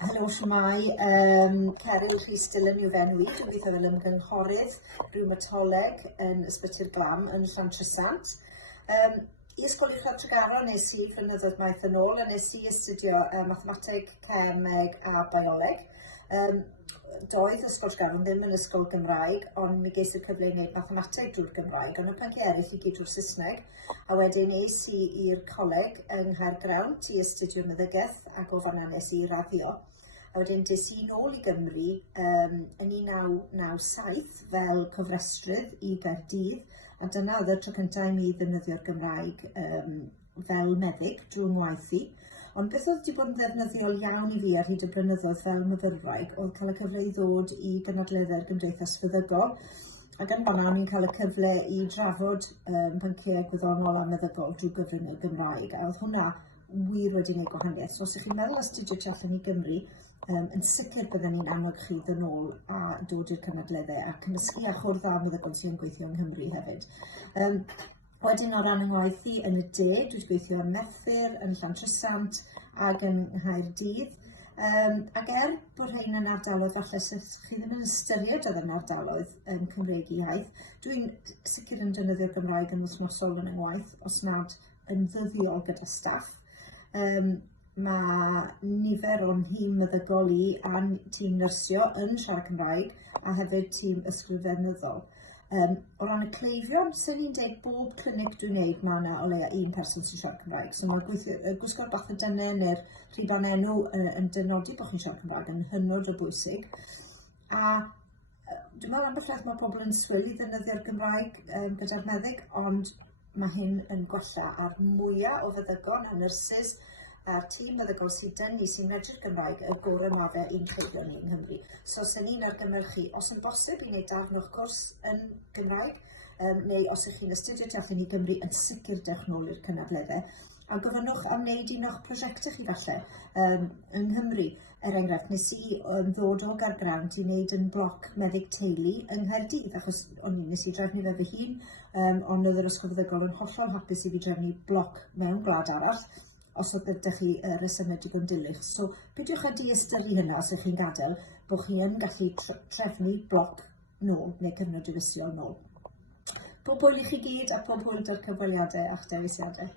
Helo, shwmai. Ceryl Rhys Dillon yw fenw i. Dwi'n gweithio fel ymgynghorydd rheumatolog yn Ysbyty'r Glam yn Llantrisant. I ysgol uwchradd Tregaron nes i flynyddoedd maith yn ôl, a nes i astudio mathemateg, cemeg a bioleg. Doedd ysgol Tregaron ddim yn ysgol Gymraeg, ond mi ges i'r cyfle i wneud mathemateg drwy'r Gymraeg, ond y pync eraill i gyd drwy'r Saesneg. A wedyn es i i'r coleg yng Nghaergrawnt i astudio meddygaeth, ac o fanna nes i raddio. A wedyn des i nôl i Gymru yn 1997 fel cofrestrydd i Gaerdydd, a dyna oedd y tro cyntaf i mi ddefnyddio'r Gymraeg fel meddyg drwy'n ngwaith i. Ond beth oedd wedi bod yn ddefnyddiol iawn i fi ar hyd y blynyddoedd fel myfyrwraig oedd cael y cyfle i ddod i gynadleddau'r Gymdeithas Feddygol, ac yn fan'na ni'n cael y cyfle i drafod pynciau gwyddonol a meddygol drwy gyfrwng y Gymraeg, a oedd hwnna wir wedi gwneud gwahaniaeth. So os ydych chi'n meddwl astudio tu allan i Gymru, yn sicr byddwn ni'n annog chi ddod nôl a dod i'r cynadleddau a cymysgu a chwrdd â meddygol sy'n gweithio yng Nghymru hefyd. Wedyn o ran yng ngwaith i yn y de, dwi'n gweithio yn Merthyr, yn Llantrisant ac yn Nghaerdydd. Ac bod rhain yn ardaloedd falle sydd chi ddim yn ystyried oedd yn ardaloedd yn Cymreig i iaith, dwi'n sicr yn defnyddio'r Gymraeg yn wythnosol yn y ngwaith, os nad yn ddyddiol gyda staff. Mae nifer o'n nhîm meddygol i a tîm nyrsio yn siarad Cymraeg a hefyd tîm ysgrifenyddol. O ran y cleifion, sy'n ni'n dweud bob clinic dwi'n gwneud mae yna o leia un person sy'n siarad Cymraeg. So mae gwisgo'r bathodynau neu'r rhiban enw yn dynodi bod chi'n siarad Cymraeg yn hynod o bwysig. A dwi'n meddwl ambell waith mae pobl yn swil i ddefnyddio'r Gymraeg gyda'r meddyg, ond mae hyn yn gwella ar mwyaf o feddygon a nyrsys a'r tîm meddygol sydd dyn ni sy'n medru'r Gymraeg y gorau ma fe i'n cleifion ni yng Nghymru. So, sy'n ni'n argymhelchu, os yn bosib i wneud darn o'ch gwrs yn Gymraeg, neu os ydych chi'n astudio tu allan i Gymru, yn sicr dewch nôl i'r cynadleddau. A gofynnwch am wneud un o'ch prosiectau chi falle yng Nghymru. Enghraifft, nes i ddod o Gaergrawnt i wneud yn bloc meddyg teulu yng Nghaerdydd, achos nes i drefnu fe fy hun, ond oedd yr ysgol feddygol yn hollol hapus i fi drefnu bloc mewn gwlad arall, os oedd ydych chi resymau digon dilych. So, peidiwch â di-ystyru hynna os ydych chi'n gadael bod chi yn gallu trefnu bloc nôl neu cyfnod diwysio nôl. Pob hwyl i chi gyd a pob hwyl 'da'r cyfweliadau a'ch dewisiadau.